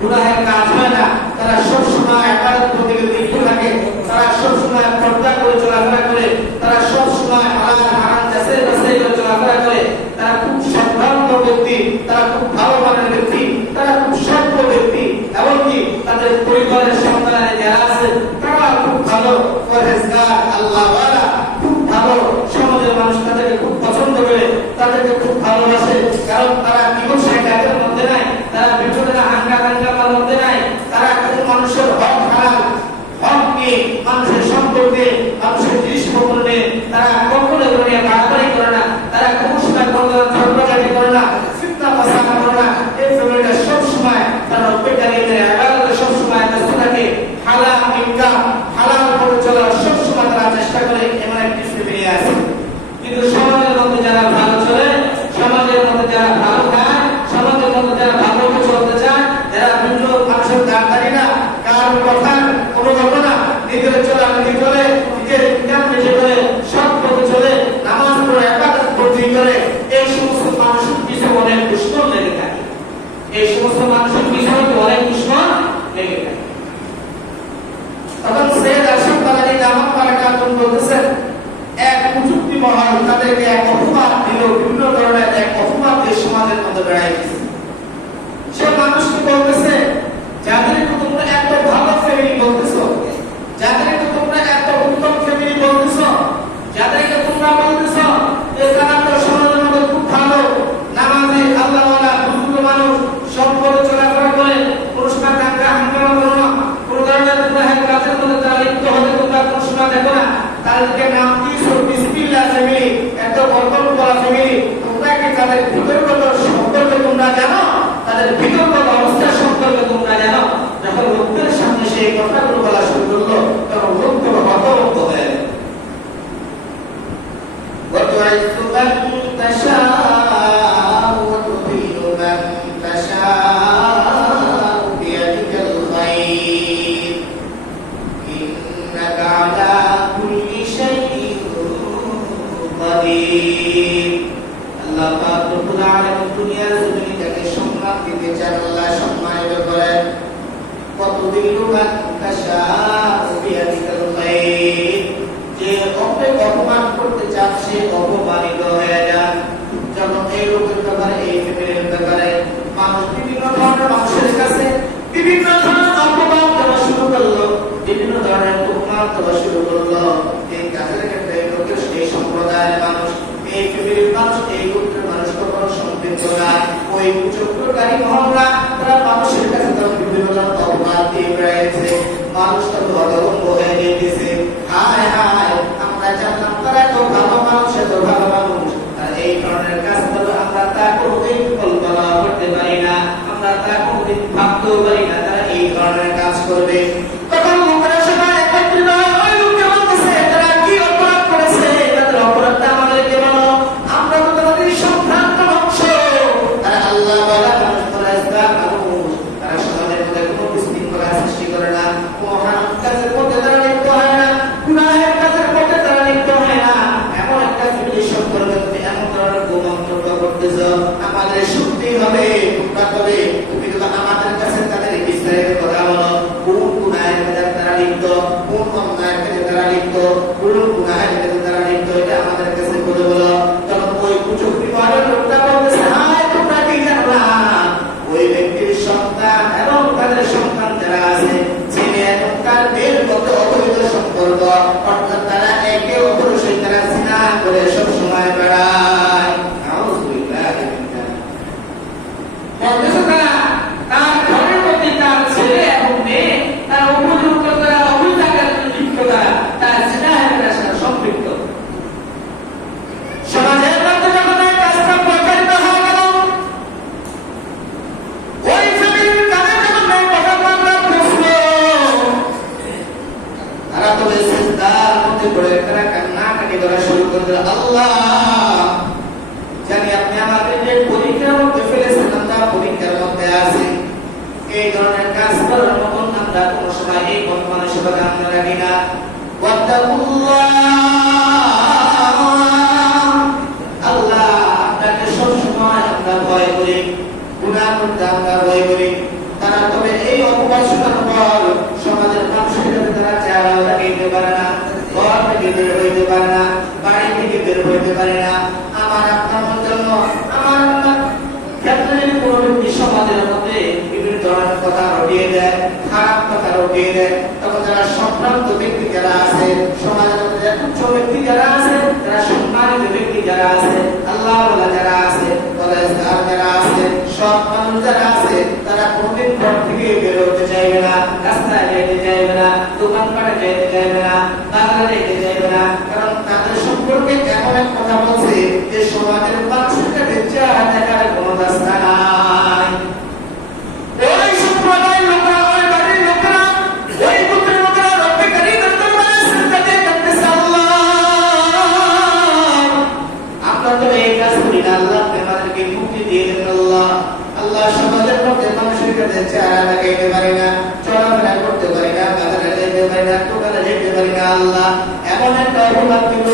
গুনাহের কাজ হয় না, তারা সব সময় ইবাদত করতে লিপ্ত থাকে, তারা সব সময় পর্দা করে চলাফেরা করে, তারা সব সময় হালাল হারাম যাচাই বাছাই করে চলাফেরা করে, তারা খুব সম্ভ্রান্ত ব্যক্তি, তারা খুব ভালো মানের ব্যক্তি, তারা খুব সভ্য ব্যক্তি, এমনকি তাদের পরিবারের সন্তানের যারা আছে তারা খুব ভালো পরহেজগার আল্লাহওয়ালা, খুব ভালো, সমাজের মানুষ তাদেরকে খুব পছন্দ করে, তাদেরকে খুব ভালোবাসে, কারণ তারা জীবন সাইকেলের মধ্যে নাই, তারা বিভিন্ন হাঙ্গামার মধ্যে নাই, তারা কোনো মানুষের হক হারাম হক নিয়ে, মানুষের সম্পদ নিয়ে, মানুষের জিনিসপত্র নিয়ে তারা কখনো নিয়ে বাড়াবাড়ি করে না, তারা কোনো সময় কোনো ঝগড়াঝাটি করে না, ফিতনা ফাসাদ করে না। এই ফ্যামিলিটা সব সময় তারা অপেক্ষারী সব সময় ব্যস্ত থাকে, হালাল ইনকাম হালাল করে চলার সব সময় তারা চেষ্টা করে, এমন একটি ফ্যামিলি আছে। কিন্তু সমাজের মধ্যে যারা ভালো চলে, সমাজের মধ্যে যারা ভালো খায়, সমাজের মধ্যে যারা ভালো চলতে চায়, যারা বিভিন্ন মানুষের দাঁড়ারি না, কার কথা কোনো ঘটনা নিজের চলে নিজে চলে, নিজের ইনকাম নিজে করে, সব পথে চলে, নামাজ পড়ে ইবাদত করতে করে, এই সমস্ত মানুষের পিছনে অনেক দুশ্মন লেগে থাকে, এই সমস্ত মানুষের পিছনে অনেক দুশ্মন লেগে থাকে। তখন সৈয়দ আশরাফ আলী দামাত বারাকাতুহু বলতেছেন, এক কুযুক্তি মহান তাদেরকে এক অপবাদ দিল, বিভিন্ন ধরনের এক অপবাদ দিয়ে সমাজের মধ্যে বেড়াই দিচ্ছে। সে মানুষকে বলতেছে, যাদেরকে তোমরা এত ভালো ফ্যামিলি বলতেছো, যাদেরকে তোমরা এত উত্তম ফ্যামিলি বলতেছো, যাদেরকে তোমরা বলতেছো তারা তো সমাজের মধ্যে খুব ভালো, নামাজি আল্লাহওয়ালা বুজুর্গ মানুষ, সব করে চলাফেরা করে, কোনো সময় দাঙ্গা হাঙ্গামা করে না, কোনো ধরনের গুনাহের কাজের মধ্যে তারা লিপ্ত হতে তোমরা কোনো সময় দেখো না, তাদেরকে নাম দিয়েছো বিসমিল্লাহ ফ্যামিলি, এত বরকত করা ফ্যামিলি। তোমরা কি তাদের ভিতরগত সম্পর্কে তোমরা জানো? তাদের ভিতরগত অবস্থা সম্পর্কে তোমরা জানো? যখন লোকদের সামনে সেই কথাগুলো বলা শুরু করলো, তখন লোকগুলো হতভম্ব হয়ে গেল। وَتُعِزُّ مَن تَشَاءُ وَتُذِلُّ مَن تَشَاءُ بِيَدِكَ الْخَيْرُ إِنَّكَ عَلَى كُلِّ شَيْءٍ قَدِيرٌ। আল্লাহ পাক রব্বুল আলামিন দুনিয়ার জমিনটাকে সম্মান দিতে চান, আল্লাহ সম্মানিত করেন। وَتُذِلُّ مَن تَشَاءُ بِيَدِكَ الْخَيْرُ, যে অপমান করতে চান সে অপমানিত হয়ে যান। যখন এই লোকের ব্যাপারে, এই ফ্যামিলির ব্যাপারে মানুষ বিভিন্ন ধরনের মানুষের কাছে বিভিন্ন ধরনের অপমান দেওয়া শুরু করলো, বিভিন্ন ধরনের অপমান দেওয়া শুরু করলো, এই কাজের ক্ষেত্রে এই লোকের, এই সম্প্রদায়ের মানুষ, এই ফ্যামিলির মানুষ, এই গোত্রের মানুষ কখনো সম্পৃক্ত না। ওই চক্রকারী মহল্লা তারা মানুষের কাছে তারা বিভিন্ন ধরনের অপমান দিয়ে বেড়াইছে, মানুষ তো হতভম্ব হয়ে গিয়েছে। হায় হায়, আমরা জানলাম তারা এত ভালো মানুষ, এত ভালো মানুষ, আর এই ধরনের কাজ করলে আমরা তা কোনোদিন কল্পনা করতে পারি না, আমরা তা কোনোদিন ভাবতেও পারি না তারা এই ধরনের কাজ করবে। তখন লোকেরা সবাই একত্রিত হয়, ওই লোককে বলতেছে তারা কি অপরাধ করেছে, তাদের অপরাধটা আমাদেরকে বলো, আমরা তো তাদের সম্ভ্রান্ত বংশ। তারা আল্লাহ ওয়ালা মানুষ, তারা ইসলাম মানুষ, তারা সমাজের মধ্যে কোনো বিশৃঙ্খলা সৃষ্টি করে না, কোনো হারাম কাজের মধ্যে তারা লিপ্ত হয় না, গুনাহের কাজের মধ্যে তারা লিপ্ত হয় না। এমন একটা ফ্যামিলি সম্পর্কে তুমি এমন ধরনের মন্তব্য করতেছ, আমাদের শুনতেই হবে, তোমরা তবে তুমি তো আমাদের কাছে তাদের বিস্তারিত কথা বলো, কোন গুনাহের কাজে তারা লিপ্ত, কোন অন্যায়ের কাজে তারা লিপ্ত, কোন গুনাহের কাজে তারা লিপ্ত, এটা আমাদের কাছে বলে বলো। তখন ওই কুচক্রী মহলের লোকটা বলতেছে, হায় তোমরা কি জানো না, ওই ব্যক্তির সন্তান এবং তাদের সন্তান যারা আছে, ছেলে এবং তার মেয়ের মধ্যে অবৈধ সম্পর্ক, অর্থাৎ তারা একে অপরের সাথে তারা জিনা করে সব সময় বেড়ায়। নাউযুবিল্লাহি মিন যালিক। বলতেছে তার ঘরের মধ্যে তার ছেলে এবং মেয়ে তারা উপযুক্ত, তারা অভিযোগের লিপ্ত, তার জিনাহের সাথে সম্পৃক্ত। সমাজের মধ্যে যখন এই কাজটা প্রচারিত হয়ে গেল, ওই ফ্যামিলির কানে যখন এই কথাটা পৌঁছলো, তারা তো সিজদার মধ্যে পড়ে তারা কান্নাকাটি করা শুরু করল, আল্লাহ জানি আপনি আমাদের যে পরীক্ষার মধ্যে ফেলেছেন, আমরা পরীক্ষার মধ্যে আছি, এই ধরনের কাজ করার মতন আমরা কোনো সময় এই বর্তমানে সবাই আমরা রাখি না। আল্লাহ আপনাকে সবসময় আমরা ভয় করি, গুনাহ করতে আমরা ভয় করি। তারা তবে অপবাদ শোনার পর সমাজের মানুষের কাছে তারা চেহারাও দেখাইতে পারে না, ঘর থেকে বের হইতে পারে না, বাড়ি থেকে বের হইতে পারে না। আমার আপনার জন্য আমার ক্ষেত্রে কোনো ব্যক্তি সমাজের মধ্যে বিভিন্ন ধরনের কথা রটিয়ে দেয়, খারাপ কথা রটিয়ে দেয়, তখন যারা সম্ভ্রান্ত ব্যক্তি যারা আছে, সমাজের মধ্যে উচ্চ ব্যক্তি যারা আছে, যারা সম্মানিত ব্যক্তি যারা আছে, আল্লাহওয়ালা যারা আছে, পরেজগার যারা আছে, সৎ মানুষ যারা আছে, তারা কোনদিন ঘর থেকে বের হতে চাইবে না, রাস্তায় যেতে চাইবে না, দোকানপাটে যেতে চাইবে না, বাজারে যেতে চাইবে না, কারণ তাদের সম্পর্কে এমন এক কথা বলছে যে সমাজের মানুষের কাছে চেহারা দেখার কোনো রাস্তা নাই। ওই সম্প্রদায়ের লোকেরা, ওই বাড়ির লোকেরা, ওই গোত্রের লোকেরা রব্বে কারীমের দরবারে সিজদা দিয়ে কাঁদতেছে, আল্লাহ আমরা তো এই কাজ করি না, আল্লাহ আপনি আমাদেরকে মুক্তি দিয়ে দেন আল্লাহ। আল্লাহ সমাজের মধ্যে মানুষের কাছে চেহারা দেখাইতে পারি না, চলাফেরা করতে পারি না, বাজারে যেতে পারি না, দোকানে যেতে পারি না, আল্লাহ এমন একটা অপবাদ দিল।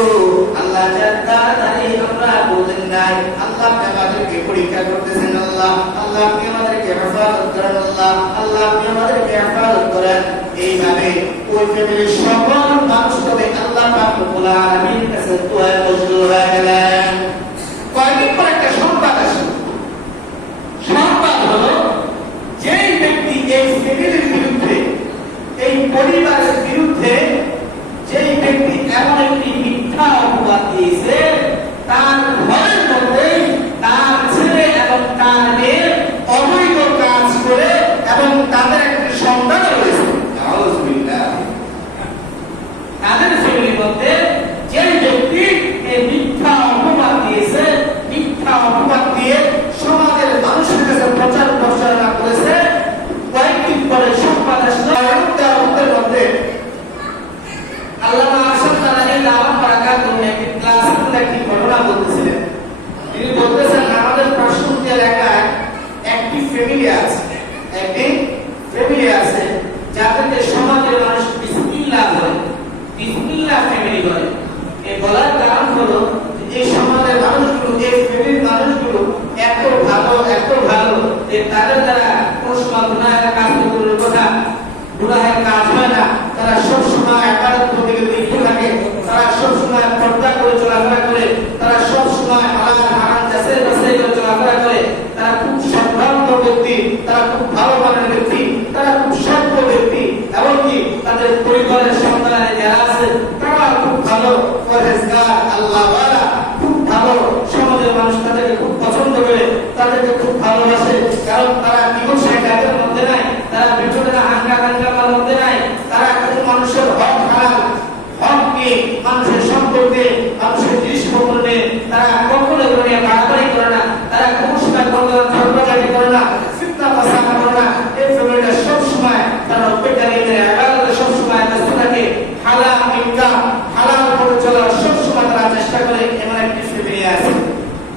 আল্লাহ যার তাড়াতাড়ি আমরা বলেন নাই, আল্লাহ আপনি আমাদেরকে পরীক্ষা করতেছেন আল্লাহ, আল্লাহ আপনি আমাদেরকে হেফাজত করেন আল্লাহ, আল্লাহ আপনি আমাদেরকে হেফাজত করেন। এইভাবে ওই ফ্যামিলির সকল মানুষ তবে আল্লাহ পাক রব্বুল আলামিনের কাছে দোয়ায় মশগুল হয়ে গেলেন। কয়েকদিন পর একটা সংবাদ আসে, সংবাদ হলো যেই ব্যক্তি এই ফ্যামিলির বিরুদ্ধে, এই পরিবারের বিরুদ্ধে যেই ব্যক্তি এমন একটি মিথ্যা অপবাদ দিয়েছে, তার ঘরের মধ্যে তার ছেলে এবং তার মেয়ে অবৈধ কাজ করে এবং তাদের একটি সন্তান রয়েছে। তাদের ফ্যামিলির মধ্যে যে ব্যক্তি এই মিথ্যা অপবাদ দিয়েছে, মিথ্যা অপবাদ দিয়ে সমাজের মানুষের কাছে প্রচার প্রচারণা করেছে, কয়েকদিন পরে সংবাদ আসলো মধ্যে আল্লামা আরশাদ তাআলা দাওয়াত বারাকাতুহু একটি ক্লাসে একটি ঘটনা বলতেছিলেন। তিনি বলতেছেন আমাদের পার্শ্ববর্তী এলাকায় একটি ফ্যামিলি আছে, একটি ফ্যামিলি আছে যাদেরকে সমাজের মানুষ বিসমিল্লাহ বলে, বিসমিল্লাহ ফ্যামিলি বলে। এই বলার কারণ হলো যে সমাজের মানুষগুলো, এই ফ্যামিলির মানুষগুলো এত ভালো যে তাদের দ্বারা কোনো সময় গুনাহের কাজ করার কথা, গুনাহের কাজ হয় না। তারা সবসময় ইবাদত করতে লিপ্ত থাকে, তারা সবসময় পর্দা করে চলাফেরা করে, তারা সবসময় হালাল হারাম যাচাই বাছাই করে চলাফেরা করে। তারা খুব সম্ভ্রান্ত ব্যক্তি, তারা খুব ভালো মানের ব্যক্তি, তারা খুব সভ্য ব্যক্তি, এমনকি তাদের পরিবারের সন্তান যারা আছে তারা খুব ভালো, পরেজগার, আল্লাহওয়ালা, খুব ভালো। সমাজের মানুষ তাদেরকে খুব পছন্দ করে, তাদেরকে খুব ভালোবাসে, কারণ তারা বিমর্ষায় কাজের মধ্যে নাই, তারা বিপদের হাঙ্গামার মধ্যে নাই, তারা কোনো মানুষের হক হারাম, হক নিয়ে, মানুষের সম্পদ নিয়ে, মানুষের জিনিসপত্র নিয়ে তারা কখনো নিয়ে বাড়াবাড়ি করে না, তারা কোনো সময় কোনো ঝগড়াঝাটি করে না, ফিতনা ফাসাদ করে না। এই ফ্যামিলিটা সবসময় তারা বেকারিদের ইবাদতে সবসময় ব্যস্ত থাকে, হালাল ইনকাম, হালাল করে চলার সবসময় তারা চেষ্টা করে। এমন একটি ফ্যামিলি আছে।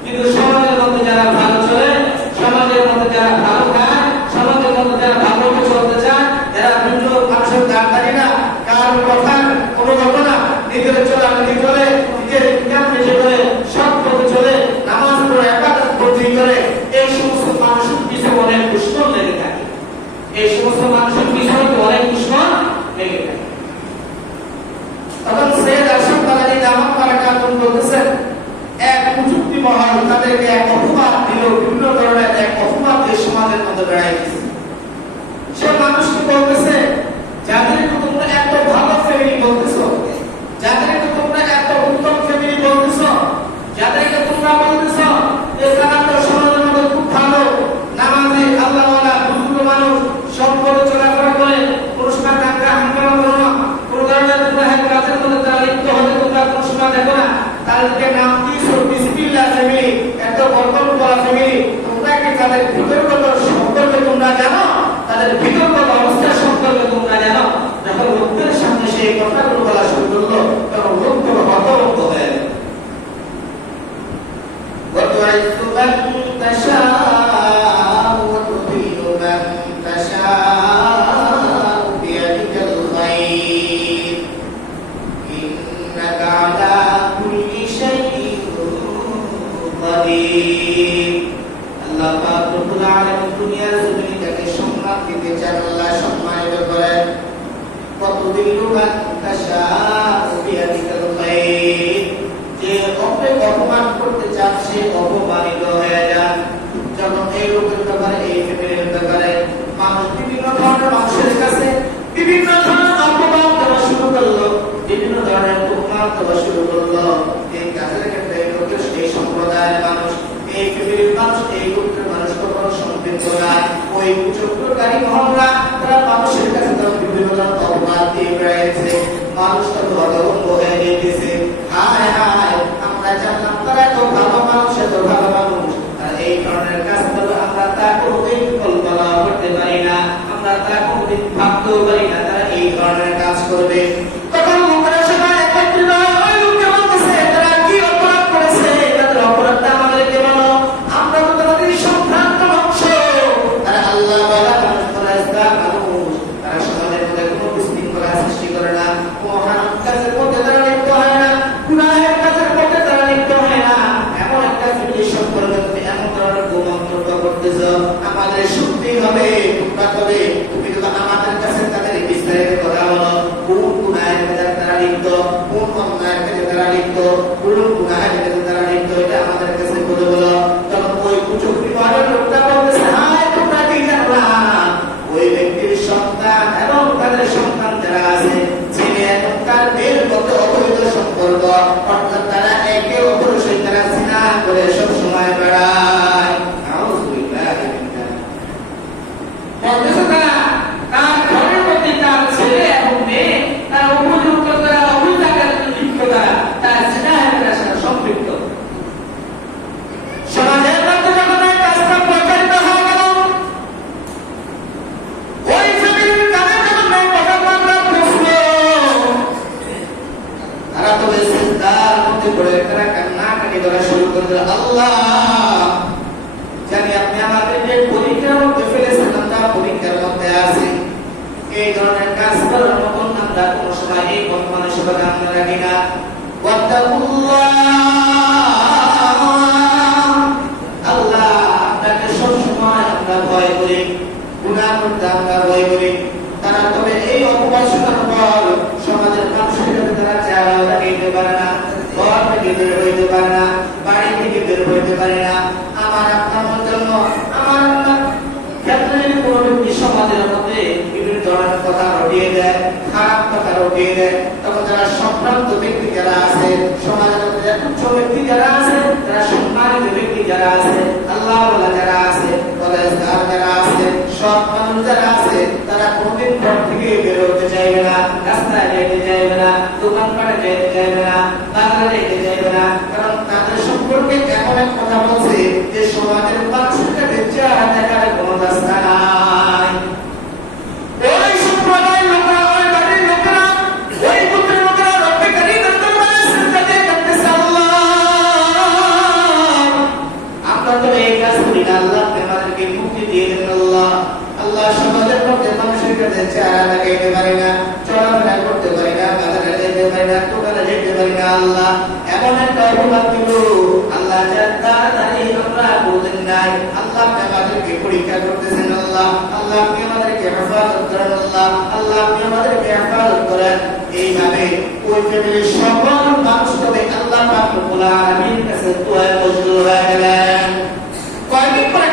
কিন্তু সমাজের মধ্যে যারা ভালো চলে, সমাজের মধ্যে যারা ভালো খায়, সমাজের মধ্যে যারা ভালোভাবে চলতে চায়, যারা বিভিন্ন মানুষের দাঁড়ায় না, কার কথা কোনো ঘটনা, নিজের চলা নিজে চলে, নিজের ইনকাম নিজে করে, সৎ পথে চলে, নামাজ পড়ে, ইবাদত করতে করে, এই সমস্ত মানুষের পিছনে অনেক দুশ্মন লেগে থাকে। এই সমস্ত মানুষের পিছনে অনেক দুশ্মন লেগে থাকে। তখন সৈয়দ আরশাদ তাআলা দাওয়াত বারাকাতুহু বলতেছেন, এক প্রযুক্তি মহল তাদেরকে এক অপবাদ দিল, বিভিন্ন ধরনের এক অপবাদ দিয়ে সমাজের মধ্যে বেড়াইতেছে। সে মানুষকে বলতেছে, যাদেরকে তোমরা এত ভালো ফ্যামিলি বলতেছো, যাদেরকে তোমরা এত উত্তম ফ্যামিলি বলতেছো, যাদেরকে তোমরা বলতেছো যে তারা তো সমাজের মধ্যে খুব ভালো, নামাজি, আল্লাহওয়ালা, বুজুর্গ মানুষ, সম্পদে চলাফেরা করে, কোনো সময় দাঙ্গা হাঙ্গামা করো না, কোনো ধরনের গুনাহের কাজের মধ্যে তারা লিপ্ত হতে তোমরা কোনো সময় দেখো না, তাদেরকে নাম দিয়েছো বিসমিল্লাহ ফ্যামিলি, এত বরকত বলা ফ্যামিলি। তোমরা কি তাদের ভিতরগত সম্পর্কে তোমরা জানো? তাদের ভিতরগত অবস্থা সম্পর্কে তোমরা জানো? যখন লোকদের সামনে সেই কথাগুলো বলা শুরু করলো, তখন লোকগুলো হতভম্ব হয়ে গেল। وَتُعِزُّ مَن تَشَاءُ وَتُذِلُّ مَن تَشَاءُ بِيَدِكَ الْخَيْرُ إِنَّكَ عَلَى كُلِّ شَيْءٍ قَدِير। আল্লাহ পাক রব্বুল আলামিন দুনিয়ার জমিনে যাকে সম্মান দিতে চান আল্লাহ সম্মানিত করেন। কতদিলুকা তাশাউ বিয়াদিকাল খায়র, যে অপমান করতে চান সে অপমানিত হয়ে যান। যখন এই লোকের ব্যাপারে, এই ফ্যামিলির ব্যাপারে মানুষ বিভিন্ন ধরনের মানুষের কাছে বিভিন্ন ধরনের অপমান দেওয়া শুরু করলো, বিভিন্ন ধরনের অপমান দেওয়া শুরু করলো, এই কাজের ক্ষেত্রে এই লোকের, এই সম্প্রদায়ের মানুষ, এই ফ্যামিলির মানুষ, এই লোকের মানুষ কখনো সম্পৃক্ত না। ওই কুচক্রকারী মহল্লা তারা মানুষের কাছে তারা বিভিন্ন ধরনের অপমান দিয়ে বেড়াইছে, মানুষ তো হতভম্ব হয়ে গিয়েছে। হায় হায়, আমরা জানলাম তারা তো ভালো মানুষ, এত ভালো মানুষ, আর এই ধরনের কাজ করলে আমরা তা কোনোদিন কল্পনা করতে পারি না, আমরা তা কোনোদিন ভাবতেও পারি না তারা এই ধরনের কাজ করবে। তখন লোকেরা সবাই একত্রিত হয়, ওই লোককে বলতেছে তারা কি অপরাধ করেছে, তাদের অপরাধটা আমাদেরকে বলো, আমরা তো তাদের সম্ভ্রান্ত বংশ। তারা আল্লাহ বলা মানুষ, তারা ইসলাম মানুষ, তারা সমাজের মধ্যে কোনো বিশৃঙ্খলা সৃষ্টি করে না, মহান কাজের মধ্যে তারা লিপ্ত হয় না, গুনাহের কাজের মধ্যে তারা লিপ্ত হয় না। এমন একটা জিনিস সম্পর্কে তুমি এমন ধরনের মন্তব্য করতেছ, আমাদের শুনতে হবে, তবে তুমি তো আমাদের কাছে তাদের বিস্তারিত কথা বলো, কোন গুনাহের কাজে তারা লিপ্ত, কোন অন্যায়ের কাজে তারা লিপ্ত, কোন গুনাহের কাজে তারা লিপ্ত, এটা আমাদের কাছে বলে বলো। তখন ওই কুচক্রী মহলের লোকটা বলতেছে, হায় তোমরা কি জানলা, ওই ব্যক্তির সন্তান এবং তাদের সন্তান যারা আছে, ছেলে এবং তার মেয়ের মধ্যে অবৈধ সম্পর্ক, অর্থাৎ তারা একে অপরের সঙ্গে তারা জিনা করে সব সময় বেড়ায়। নাউযুবিল্লাহি মিন যালিক। বলতেছে তারা তার ঘরের মধ্যে তার ছেলে এবং মেয়ে তারা উপযুক্ত, তারা অবৈধ আকারে লিপ্ত, তারা জিনায় তারা সম্পৃক্ত। সমাজের মধ্যে যখন এই কাজটা প্রচারিত হয়ে গেল, ওই ফ্যামিলির কানে যখন এই কথাবার্তা পৌঁছলো, তারা তো সিজদার মধ্যে পড়ে তারা কান্নাকাটি করা শুরু করে দিল, আল্লাহ জানি আপনি আমাদের যে পরীক্ষার মধ্যে ফেলেছেন, আমরা পরীক্ষার মধ্যে আছি, এই ধরনের কাজ করার মতন আমরা কোনো সময় এই মন মানসিকতা আমরা রাখি না। আল্লাহ আপনাকে সবসময় আমরা ভয় করি, গুনাহ করতে আমরা ভয় করি। তারা তবে এই অপবাসনার পর সমাজের মানুষের কাছে তারা চেহারাও দেখাইতে পারে না, ঘর থেকে বের হইতে পারে না, বাড়ি থেকে বের হইতে পারে না। আমার আপনার জন্য, আমার আপনার ক্ষেত্রে কোনো ব্যক্তি সমাজের মধ্যে বিভিন্ন ধরনের কথা রটিয়ে দেয়, খারাপ কথা রটিয়ে দেয়, তখন যারা সম্ভ্রান্ত ব্যক্তি যারা আছে, সমাজের মধ্যে তুচ্ছ ব্যক্তি যারা আছে, যারা সম্মানিত ব্যক্তি যারা আছে, আল্লাহ ওয়ালা যারা আছে, পরেশগার যারা আছে, সৎ মানুষ যারা আছে, তারা কোনদিন ঘর থেকে বের হতে চাইবে না, রাস্তায় যেতে চাইবে না, দোকানপাটে যেতে চাইবে না, বাজারে যেতে চাইবে না, কারণ তাদের সম্পর্কে এমন এক কথা বলছে যে সমাজের মানুষের কাছে চেহারা দেখার কোনো রাস্তা নাই। ওই সম্প্রদায়ের লোকেরা, ওই বাড়ির লোকেরা, ওই গোত্রের লোকেরা রব্বে কারীমের দরবারে সিজদা দিয়ে কাঁদতেছে, আল্লাহ আমরা তো এই কাজ করি না, আল্লাহ আমাদেরকে মুক্তি দিয়ে দেন। আল্লাহ আল্লাহ সমাজের মধ্যে মানুষের কাছে চেহারা দেখাইতে পারি না, চলাফেরা করতে পারি না, বাজারে যেতে পারি না, দোকানে যেতে পারি না। আল্লাহ এমন একটা অপবাদ দিল, আল্লাহ যার তাড়াতাড়ি আমরা বলতেন নাই, আল্লাহ আপনি আমাদেরকে পরীক্ষা করতেছেন। আল্লাহ আল্লাহ আপনি আমাদেরকে হেফাজত করেন, আল্লাহ আল্লাহ আপনি আমাদেরকে হেফাজত করেন। এইভাবে ওই ফ্যামিলির সকল মানুষ তবে আল্লাহ পাক রব্বুল আলামিনের কাছে দোয়া মঞ্জুর হয়ে গেলেন। কয়েকদিন পরে